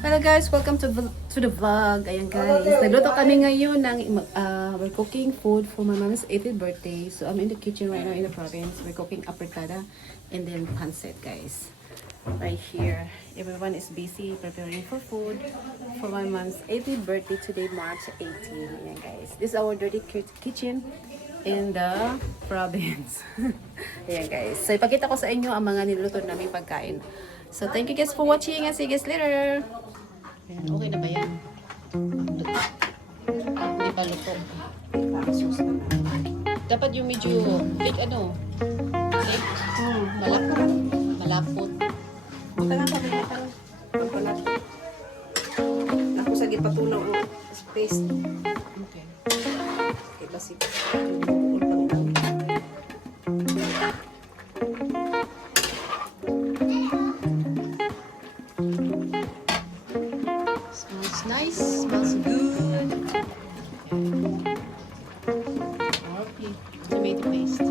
Hello guys, welcome to the vlog. Ayan guys, nagluto kami ngayon ng we're cooking food for my mom's 80th birthday. So I'm in the kitchen right now in the province. We're cooking apretada and then pancit guys. Right here, everyone is busy preparing for food for my mom's 80th birthday today, March 18. Ayan guys, this is our dirty kitchen in the province. Ayan guys, so ipakita ko sa inyo ang mga niluluto naming pagkain. So thank you guys for watching and see you guys later. Ayan, okay na ba yan? Hindi pa luto. Dapat yung medyo big ano? Big? Malapot. Tangan kami matang pagpalapot. Ako sa gipatunaw o space. Okay. Okay, basi. Smells nice. Smells good. Okay. Tomato paste.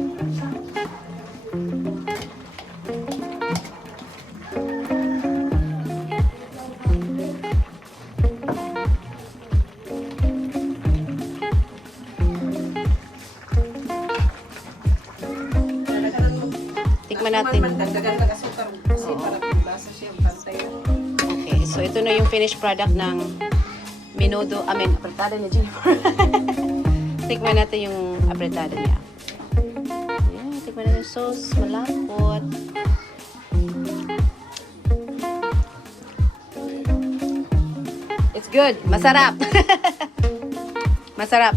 Tikman natin. Dagdagan ng asukar kasi para pumasa siya pantay. Okay, so ito na yung finished product ng menudo, apretada ni Jennifer. Tikman natin yung apretada niya. Ayan, tikman natin yung sauce, malapot. It's good, masarap. Masarap.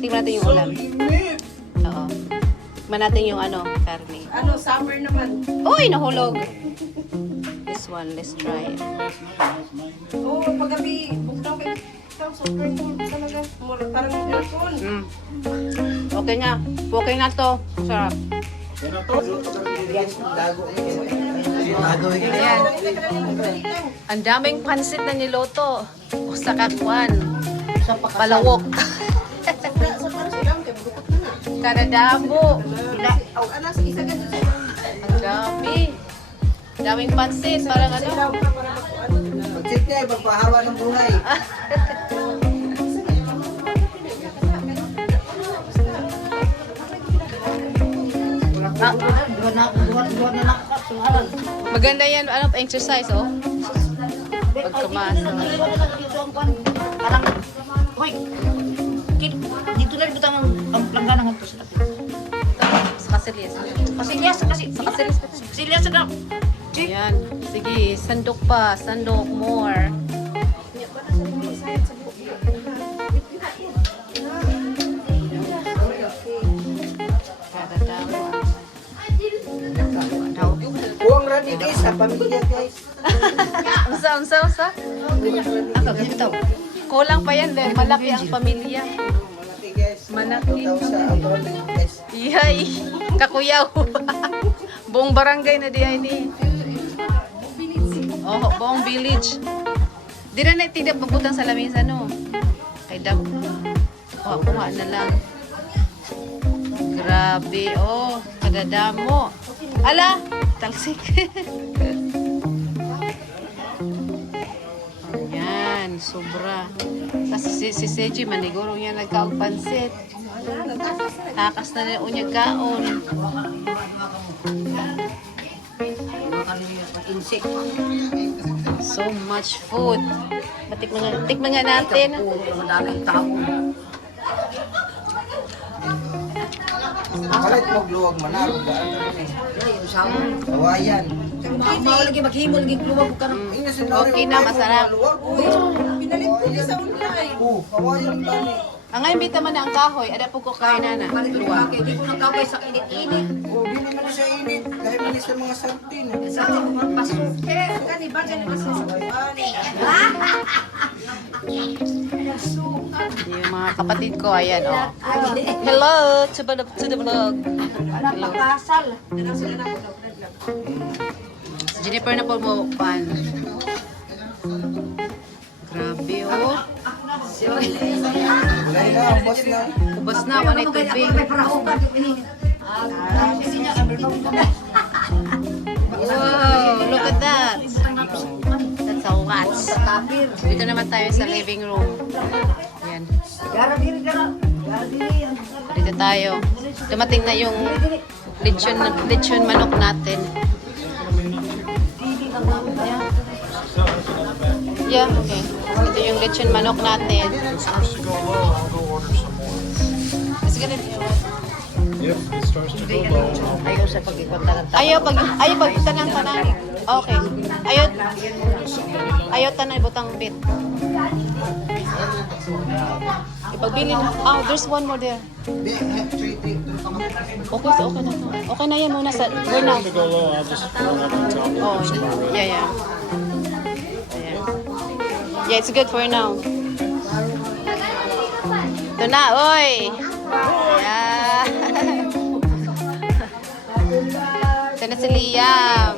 Tikman natin yung ulam. Oo. Tikman natin yung karne. Ano, summer naman. Uy, nahulog. This one, let's try it. Oh, paggabi, buktaw kay super cool talaga. Parang aircon. Okay nga. Okay na to. Sarap. Ayan. Ang daming pansit na niloto. Sa kakwan. Palawok. Sa parang silang kay bukot na. Karadamo. Aw, anas isa ka dito. Ang dami. Daming pansit. Parang ano. Pag-check niya, ipagpahawa ng buhay. Maganda yan. Ano pa exercise, oh? Pagkamasa. Parang, hoy, dito na rin ang planggana ng ito sa tabi. Sa kasilyas. Kasilyas na. Ayan. Sige. Sandok pa. Sandok. More. Buwang ready guys, sa pamilya guys. Unsa? Ako, bitaw. Kulang pa yan dahil malaki ang pamilya. Malaki guys. Malaki. Tutaw sa abroad guys. Iyay. Kakuyaw. Buong barangay na diyan ni. Oh, buong village. Di na tidak pabutang sa lamisa no. Kay dab. Kuha na lang. Grabe. Oh, kadadamo. Ala, talsik. Yan, sobra. Kasi si Seji maniguro niya nagkaugpansit. Takas na rin unya kaon. So much food. Tikman nga natin. Madaming tao. Kalit magluwag manarog. Kawayan. Mau lagi maghimo lagi kluwag ka ng Okay na, masarap. Pinalit ko sa online. Oh, kawayan tani. Ang ngayon bita man na ang kahoy, ada po ko kain na. luwag. Di ko nagkabay sa init-init. Oh, di naman siya init. Dahil manis sa mga sartin. Sa ating mga pasok. Kani ba dyan kasi sa buwan. Yung mga kapatid ko, ayan oh. Hello to the vlog. Wala pakasal. Si Jennifer na po mo pan. Grabe oh. Wala na, boss na. Ubas na, wala yung tubig. May parahugan. Wow, look at that. That's how bukas. Dito naman tayo sa living room. Yan. Dito tayo. Dumating na yung lechon manok natin. Yeah, okay. Ito yung lechon manok natin. It starts to go low, I'll go order some more. It's gonna be... Yep, it starts to go low. Ayaw sa pag-ikot na Ayaw pag tanan. Okay. Ayaw tanan butang bit. Ipagbili na. Oh, there's one more there. Hindi, 3. Doon ka Okay, so okay na to. Okay na yan muna sa... We're now. To go low, I'll just fill it up on top. Oh, yeah, yeah. Ayan. Yeah, it's good for now. Ito na, oy! Yeah. Ito na si Liam.